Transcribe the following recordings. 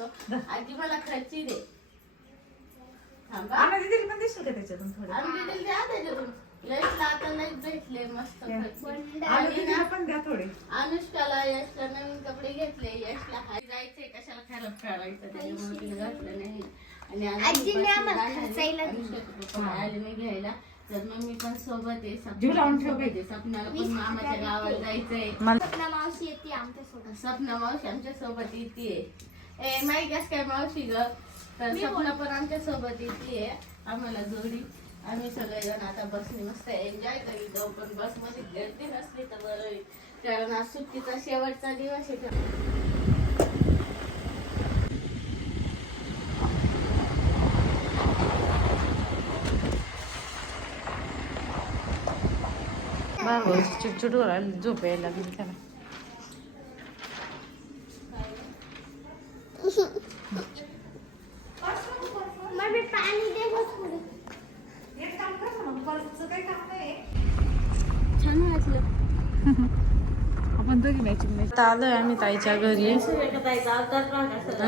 आजी मला खर्ची दे थांबा. आणा दिदी पण दिसेल का त्याच्यातून थोडं? आम्ही दिलेले द्या त्याच्यातून. यशला आता लई भेटले मस्त. आणा दिदीला पण द्या थोडे. अनुष्काला यशला नवीन कपडे घेतले. यशला हाय जायचंय कशाला खराब करायचं? त्याच्यामुळे तिने घातलं नाही. आणि आजीने आम्हाला खर्चायला आले मी घ्यायला. तर मग मी पण सोबत आहे जीव लावून ठेव सोबत आहे. सपनाला पण मामाच्या गावाला जायचंय. स्वप्ना मावशी येते आमच्यासोबत. सपना मावशी आमच्यासोबत येते. ए माई गॅस काय मावशी ग? तर सपना पण आमच्यासोबत येते आम्हाला जोडी. आम्ही सगळेजण आता बसने मस्त एन्जॉय करीत जाऊ पण बसमध्ये गर्दी नसली तर बरं होईल. कारण आज सुट्टीचा शेवटचा दिवस आहे चिडचिड राहिली झोप यायला लागली त्याला. मॅच आलोय आम्ही ताईच्या घरी।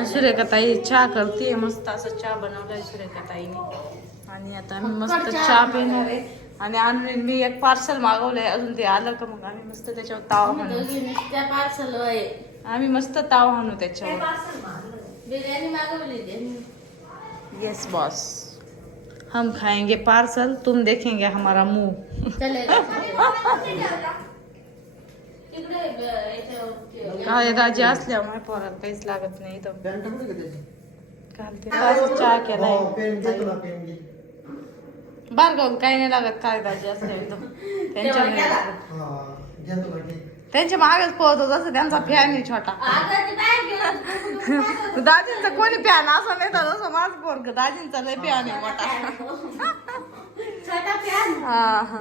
सुरेखा ताई चहा करते मस्त असं चहा बनवलाय सुरेखा ताईने आणि आता आम्ही मस्त चहा पिणार आहे. आणि आणून मी एक पार्सल मागवलंय अजून ते आलं का मग आम्ही मस्त त्याच्यावर ताव पार्सल आम्ही मस्त ताव हाणू त्याच्यावर. यस बॉस हम खाएँगे पार्सल तुम देखेंगे हमारा मुँह. काय दाजी असल्यामुळे पोराला काहीच लागत नाही इथं. घालते. चहा केलाय. भार्गव काही नाही लागत काय दाजी असल्या इथं. त्यांच्या घरी. त्यांच्या मागेच पळतो जसं त्यांचा फॅन आहे छोटा. आता ते बाहेर गेलं. दाजींचा कोणी फॅन असं नाही तर जसं माझ पोरग. दाजींचा लय फॅन आहे मोठा. छोटा हा हा.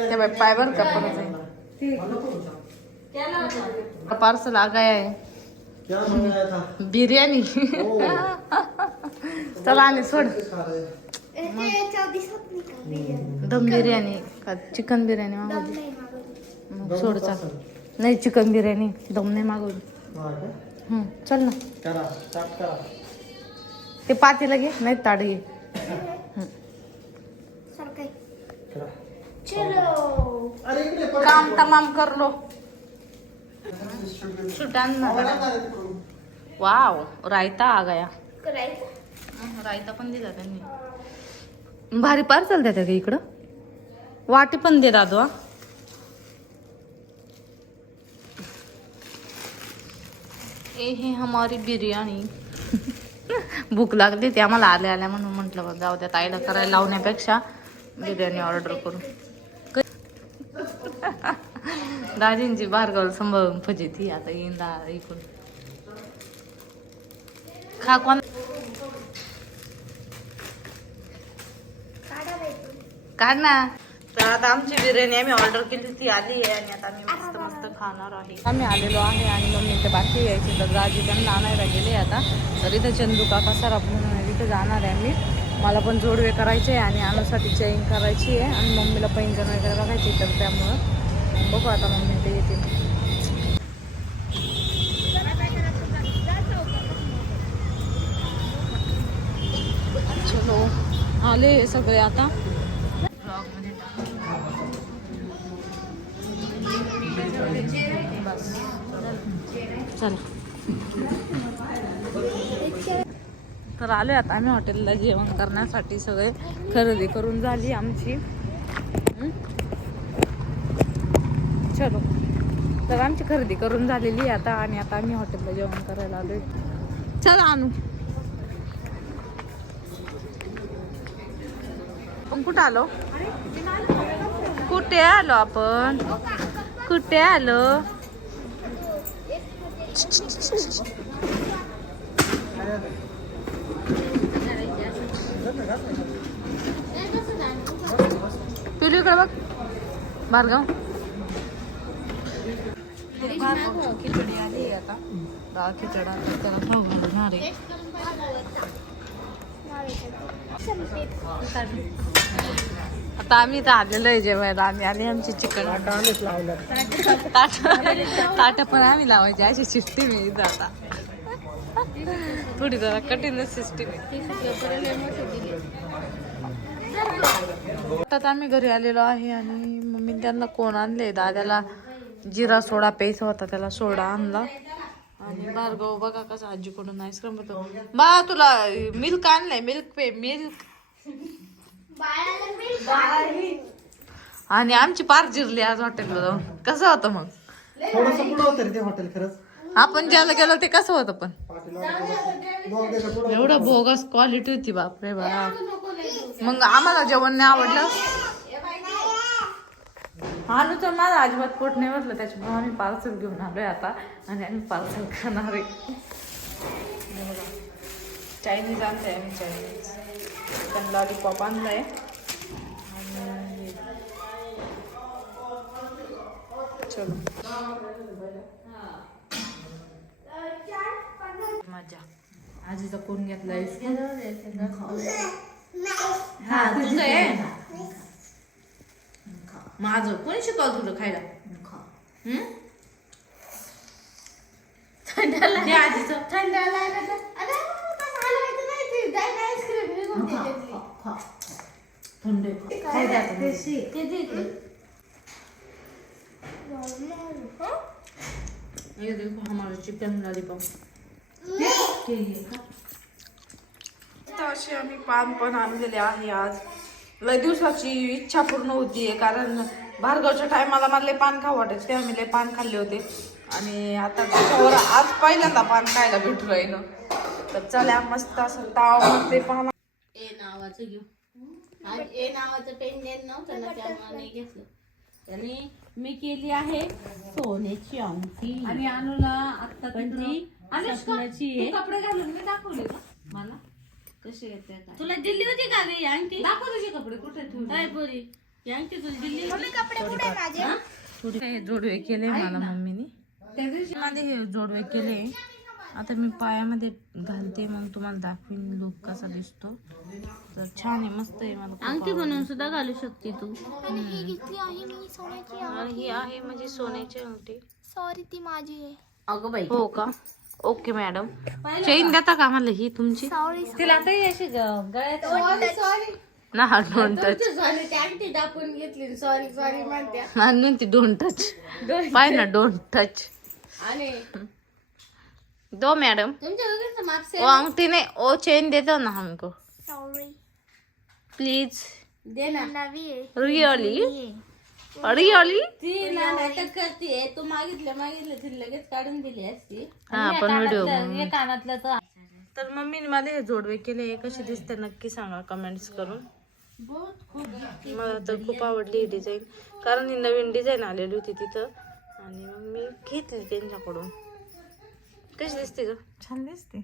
ते बाई पाय बर का परत आहे. होता. पार्सल आ गया है क्या मंगाया था? बिर्याणी. चला आणि सोड? दम बिर्याणी. का चिकन बिर्याणी दम मागवली. मग सोड चाल. नाही चिकन बिर्याणी. दम नाही मागवली. हा चल ना. करा स्टार्ट करा. ते पातेलं घे नाही ताट घे. काम तमाम कर. Low sugar. सुटान. वाव रायता आ गया. हं, रायता पण दिला त्यांनी. भारी पार्सल द्या का इकडं? वाटी पण दे दादू हा. ए हे हमारी बिर्याणी. भूक लागली ती आम्हाला आल्या आल्या म्हणून म्हटलं बघ जाऊ द्या ताईला करायला लावण्यापेक्षा बिर्याणी ऑर्डर करू. दाजींची बारगाव सांभाळून फजिती आता येईन दा इकडून. खा कोण काढ ना. तर आता आमची बिर्याणी आम्ही ऑर्डर केली ती आली आहे आणि आता आम्ही मस्त मस्त खाणार आहे. आम्ही आलेलो आहे आणि मम्मी इथे बाकी यायची तर दाजी त्यांना आणायला गेले आता. तर इथं चंदू काका सराफ म्हणून तिथं जाणार आहे आम्ही. मला पण जोडवे करायचे आहे आणि अनुसाठी चेन करायची आहे आणि मम्मीला पैंजण वगैरे बघायची तर त्यामुळं बघू आता मम्मी ते येतील चलो. आले हे सगळे आता. तर आले आता आम्ही हॉटेलला जेवण करण्यासाठी सगळे. खरेदी करून झाली आमची. चलो तर आमची खरेदी करून झालेली आहे आता. आणि आता आम्ही हॉटेलला जेवण करायला आलोय. चला आणू. आपण कुठं आलो? कुठे आलो आपण? कुठे आलो? पिलू इकडे बघ. मारगाव खिचडी आली आता डाळ खिचडा त्याला खाऊ घालणार आहे आता आम्ही तर आलेलो आहे जेवायला. आम्ही आले आमची चिकन. ताट पण आम्ही लावायची. अशी शिफ्टी मी इथं आता. थोडी जरा कठीणच सिस्टीम आहे आता आम्ही घरी आलेलो आहे आणि मम्मी त्यांना कोण आणले दादाला जिरा सोडा प्यायचा होता त्याला सोडा आणला. आणि भार्गव बघा कसा आजीकडून आईस्क्रीम होतो बा तुला मिल्क आणलंय मिल्क पे मिल्क आणि आमची पार जिरली आज हॉटेलला जाऊन कसं होतं मग? थोडस पुढं होतं रे ते हॉटेल खरंच. आपण ज्याला गेलो ते कसं होतं पण? एवढं भोगस क्वालिटी होती बापरे बाप. मग आम्हाला जेवण नाही आवडलं. आलो तर माझं अजिबात पोट नाही भरलं त्याच्यामुळे आम्ही पार्सल घेऊन आलोय आता आणि आम्ही पार्सल खाणार आहे. चायनीज आणलंय आम्ही चायनीज चिकन लॉलीपॉप आणलंय. आणि चलो. मजा. आजीचा कोण घेतलाय हा तुझं आहे. माझं. कोणी शिकवलं तुला खायला? थंड. ये देखो हमारा चिकन लॉलीपॉप अशी आम्ही पान पण आणलेले आहे आज. लय दिवसाची इच्छा पूर्ण होतीये कारण भार्गवच्या टायमाला मला पान खाऊ वाटायचं तेव्हा मी लय पान खाल्ले होते. आणि आता त्याच्यावर आज पहिल्यांदा पान खायला भेटू राहिलं तर चला मस्त असं ताव मग ते पान ए नावाचं घेऊ. आज ए नावाचं पेन देत नव्हतं ना त्यामुळे नाही घेतलं. आणि मी केली आहे सोन्याची अंगठी. आणि अनुला आता पण ती. कपडे घालून मी दाखवले मला? कसे येते काय तुला दिली होती का ग ही अंगठी दाखव तुझे कपडे कुठे ठेवले काय पोरी ही अंगठी तुला दिली होती? कपडे कुठे माझे हे जोडवे केले मला मम्मीने त्या दिवशी मध्ये हे जोडवे केले आता मी पायामध्ये घालते मग तुम्हाला दाखवीन लुक कसा दिसतो तर छान आहे मस्त आहे मला खूप अंगठी बनवून सुद्धा घालू शकते तू आणि ही घेतली आहे मी सोन्याची आणि ही आहे म्हणजे सोन्याची अंगठी सॉरी ती माझी आहे अगं बाई हो का ओके मॅडम. चेन देता का मला ही तुमची? सॉरी तिला काही अशी ना दोन टच सॉरी अंगठी दाखवून घेतली. सॉरी सॉरी म्हणत्या. आणि ती दोन टच पाय ना दोन टच आणि दो मैडम. अंगठी नहीं वो चेन दे दो ना हमको. सॉरी प्लीज दे ना. नवी रियली रियली ती ना नाटक करते. तू मागितलं मागितलं ती लगेच काढून दिली असती. हा पण व्हिडिओ कानातलं तर तर मम्मीने मला हे जोडवे केले. कसे दिसते नक्की सांगा कमेंट्स करून. मला तर खूप आवडली ही डिझाईन कारण ही नवीन डिझाईन आलेली होती तिथं. आणि मग मी घेतली त्यांच्याकडून. कशी दिसते ग? छान दिसते.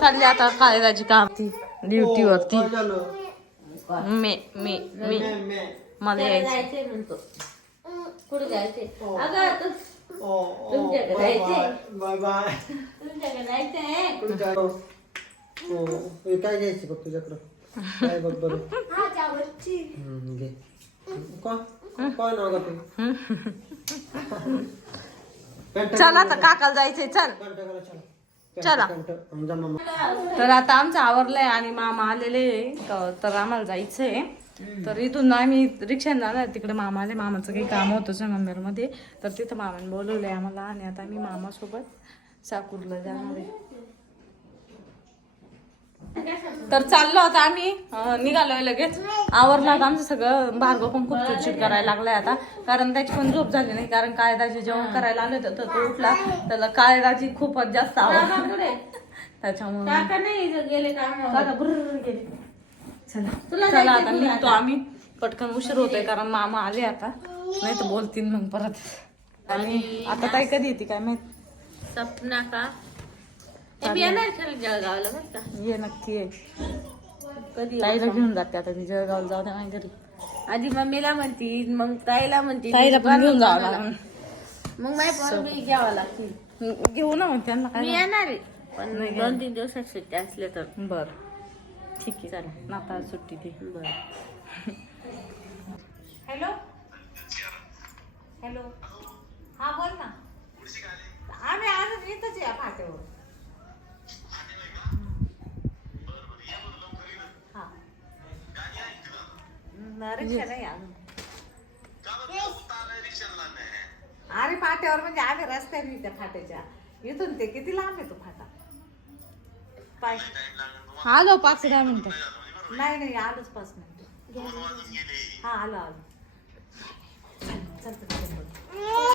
चालली आता काळेदाची काम. ती ड्युटीवरती. झालं मे मे मे मे- मे. मला यायचं जायचंय म्हणतो. कुठे जायचंय? अगं तू ओ, ओ, तुमच्याकडे बाय जायचंय? बाय. बाय तुमच्याकडे जायचंय? कुठे काय हो, काय घ्यायची बघ तुझ्याकडं? काय बघ बरं. हा त्यावरची. हम्म, घे. कोण? कोण नाव का ते चल आता काकाला जायचंय चल. चला. चला. तर आता आमचं आवरलंय आणि मामा आलेले तर आम्हाला जायचंय. तर इथून आम्ही रिक्षाने जाणार. तिकडे मामा आले. मामाचं काही काम होतं संगमनेरमध्ये तर तिथं मामाने बोलवलंय आम्हाला. आणि आता आम्ही मामासोबत साकूरला जाणार आहे. तर चाललो आता आम्ही. निघालोय लगेच. आवरलं आता आमचं सगळं. भार्गव पण खूप चिडचिड करायला लागलाय आता. कारण त्याची पण झोप झाली नाही. कारण काळेदाजी जेवण करायला आले होते तर तो उठला. त्याला काळेदाजी खूपच जास्त आवडली. त्याच्यामुळे गेले. चला. चला आता निघतो आम्ही. पटकन उशीर होतोय कारण मामा आले आता. नाही तर बोलतील मग परत. आणि आता ताई कधी येते काय माहीत? सपना का? ते येणार खरं जळगावला बरं का? ये नक्की ये. कधी ताईला घेऊन जाते आता ती जळगाव जाऊ द्या माझ्या घरी. आधी मम्मीला म्हणती मग ताईला म्हणती ताईला पण घेऊन जावं लागेल. मग माझी पण बी घ्यावं लागतील घेऊ ना मग त्यांना मी काय येणार आहे. पण दोन तीन दिवसात सुट्टी असल्या तर. बर. ठीक आहे. चला. नाताळ सुट्टी ती बरं. हॅलो? हॅलो? हा बोल ना. न, रिक्षा नाही अजून अरे फाट्यावर म्हणजे आम्ही रस्त्याने त्या फाट्याच्या इथून ते किती लांब आहे तो फाटा पाय आलो पाच दहा मिनिटं नाही नाही आलोच पाच मिनिट हा आलो आलो चल, चल.